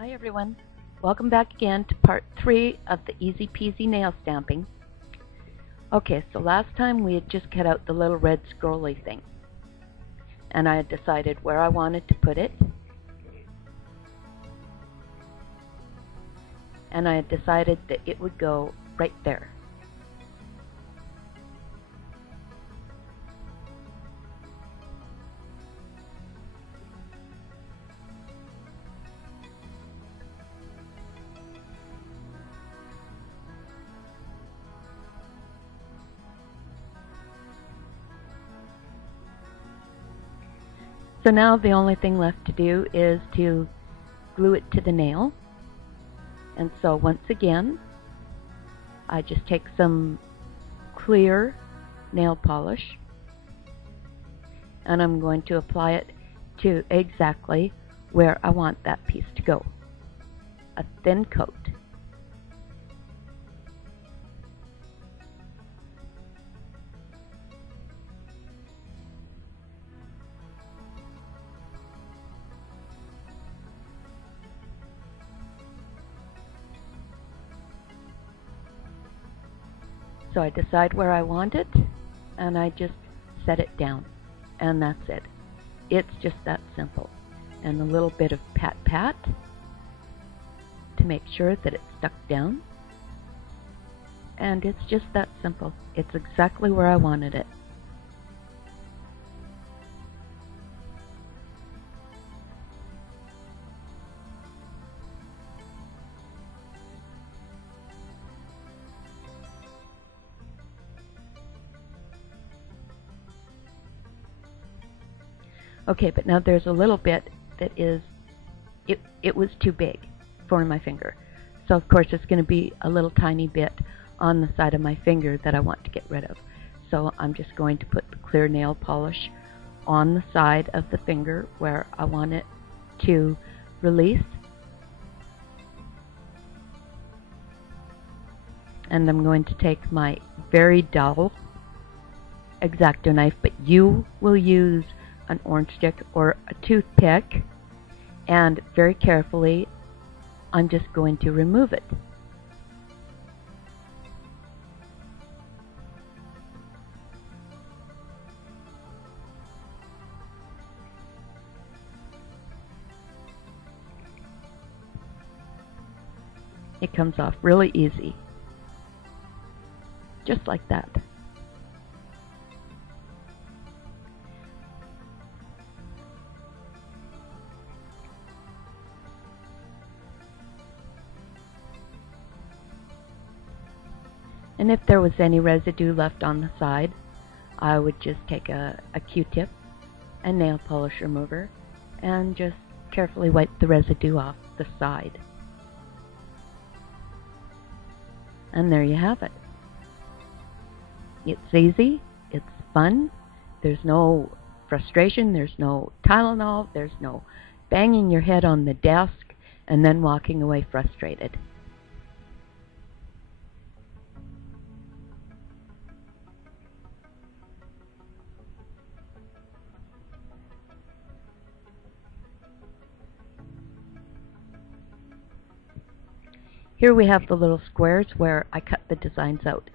Hi everyone, welcome back again to part 3 of the Easy Peasy nail stamping. Okay, so last time we had just cut out the little red scrolly thing, and I had decided where I wanted to put it, and I had decided that it would go right there. So now the only thing left to do is to glue it to the nail. And so once again, I just take some clear nail polish and I'm going to apply it to exactly where I want that piece to go. A thin coat. So I decide where I want it, and I just set it down, and that's it. It's just that simple. And a little bit of pat to make sure that it's stuck down, and it's just that simple. It's exactly where I wanted it. Okay, but now there's a little bit that is, it was too big for my finger. So of course it's going to be a little tiny bit on the side of my finger that I want to get rid of. So I'm just going to put the clear nail polish on the side of the finger where I want it to release. And I'm going to take my very dull X-Acto knife, but you will use an orange stick or a toothpick, and very carefully I'm just going to remove it. It comes off really easy, just like that. And if there was any residue left on the side, I would just take a Q-tip and nail polish remover and just carefully wipe the residue off the side. And there you have it. It's easy, it's fun, there's no frustration, there's no Tylenol, there's no banging your head on the desk and then walking away frustrated. Here we have the little squares where I cut the designs out.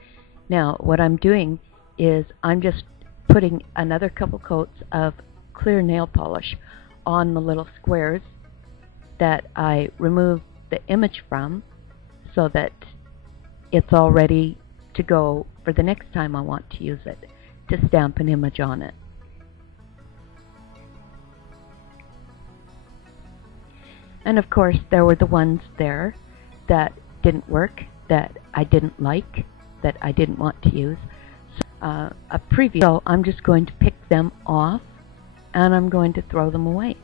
Now what I'm doing is I'm just putting another couple coats of clear nail polish on the little squares that I removed the image from, so that it's all ready to go for the next time I want to use it, to stamp an image on it. And of course there were the ones there that didn't work, that I didn't like, that I didn't want to use. So I'm just going to pick them off and I'm going to throw them away.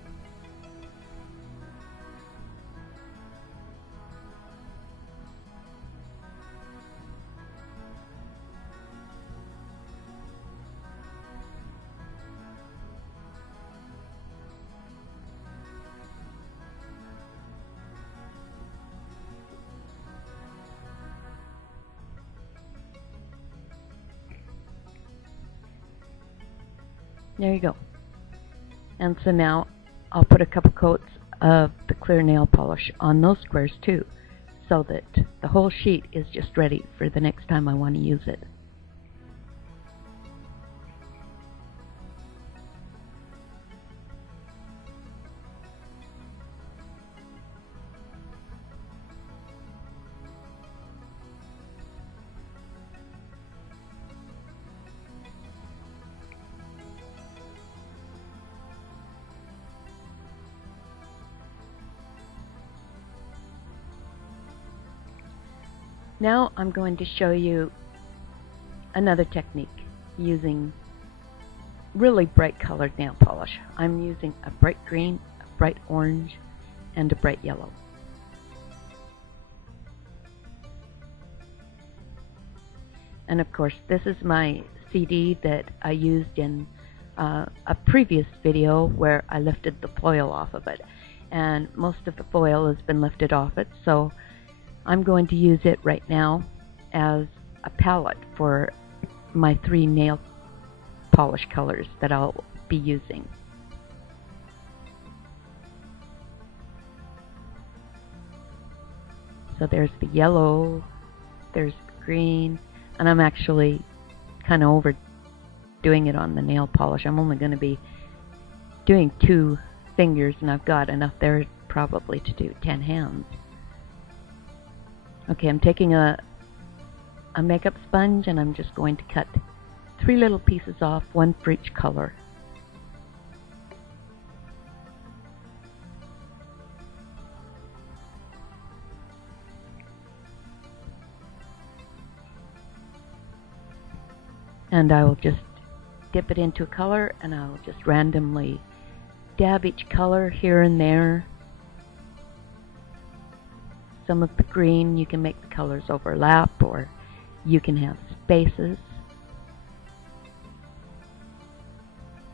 There you go. And so now I'll put a couple coats of the clear nail polish on those squares too, so that the whole sheet is just ready for the next time I want to use it. Now I'm going to show you another technique using really bright colored nail polish. I'm using a bright green, a bright orange, and a bright yellow. And of course, this is my CD that I used in a previous video where I lifted the foil off of it. And most of the foil has been lifted off it, so I'm going to use it right now as a palette for my 3 nail polish colors that I'll be using. So there's the yellow, there's the green, and I'm actually kind of overdoing it on the nail polish. I'm only going to be doing 2 fingers, and I've got enough there probably to do 10 hands. Okay, I'm taking a makeup sponge and I'm just going to cut 3 little pieces off, 1 for each color. And I will just dip it into a color and I'll just randomly dab each color here and there. Some of the green, you can make the colors overlap, or you can have spaces.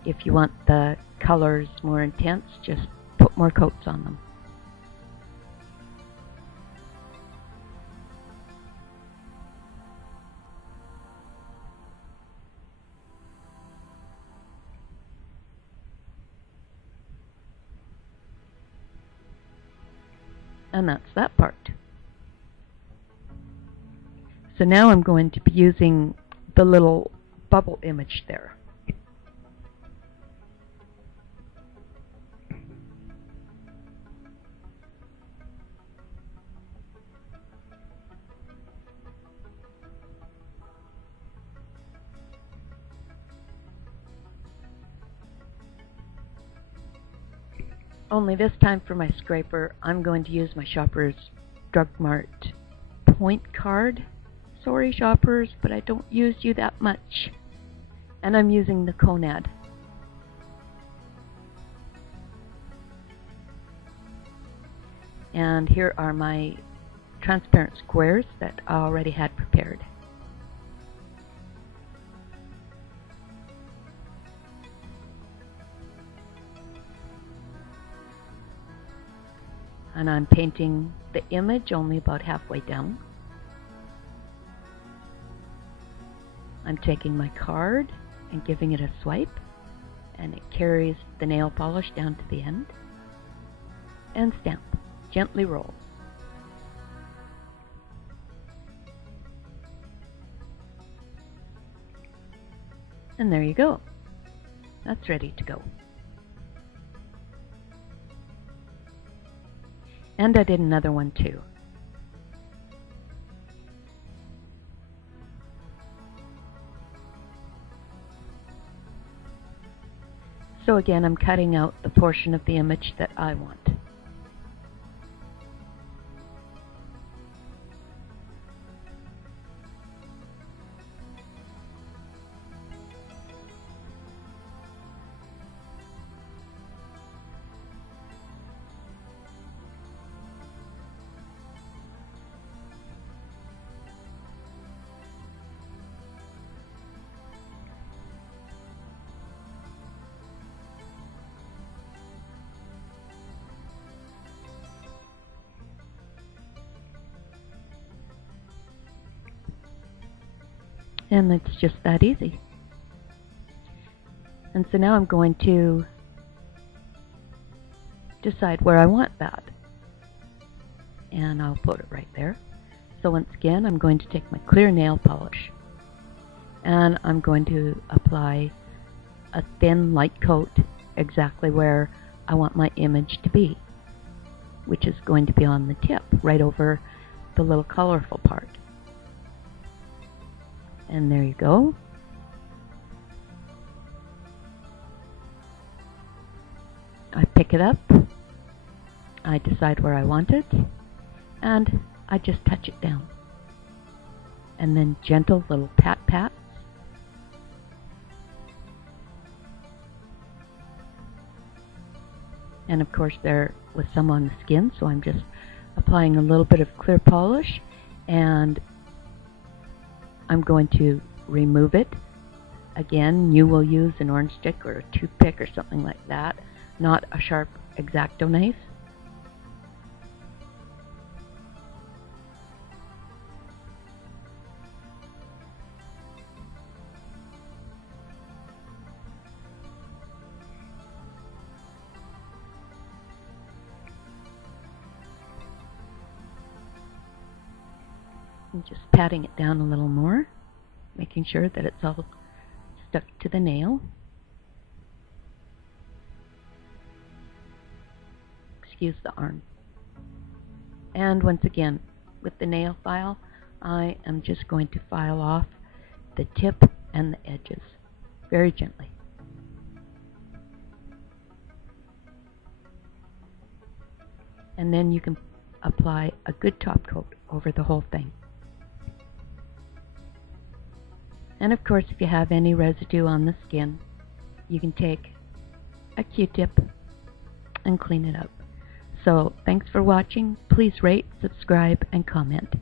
If you want the colors more intense, just put more coats on them. And that's that part. So now I'm going to be using the little bubble image there. Only this time for my scraper, I'm going to use my Shoppers Drug Mart point card. Sorry, shoppers, but I don't use you that much. And I'm using the Conad. And here are my transparent squares that I already had prepared. And I'm painting the image only about halfway down. I'm taking my card and giving it a swipe, and it carries the nail polish down to the end. And stamp. Gently roll. And there you go. That's ready to go. And I did another one too. So again, I'm cutting out the portion of the image that I want. And it's just that easy. And so now I'm going to decide where I want that. And I'll put it right there. So once again, I'm going to take my clear nail polish and I'm going to apply a thin light coat exactly where I want my image to be, which is going to be on the tip, right over the little colorful part. And there you go. I pick it up, I decide where I want it, and I just touch it down. And then gentle little pat pats. And of course there was some on the skin, so I'm just applying a little bit of clear polish, and I'm going to remove it. Again, you will use an orange stick or a toothpick or something like that, not a sharp X-Acto knife. I'm just patting it down a little more, making sure that it's all stuck to the nail. Excuse the arm. And once again, with the nail file, I am just going to file off the tip and the edges very gently. And then you can apply a good top coat over the whole thing. And of course, if you have any residue on the skin, you can take a Q-tip and clean it up. So thanks for watching. Please rate, subscribe, and comment.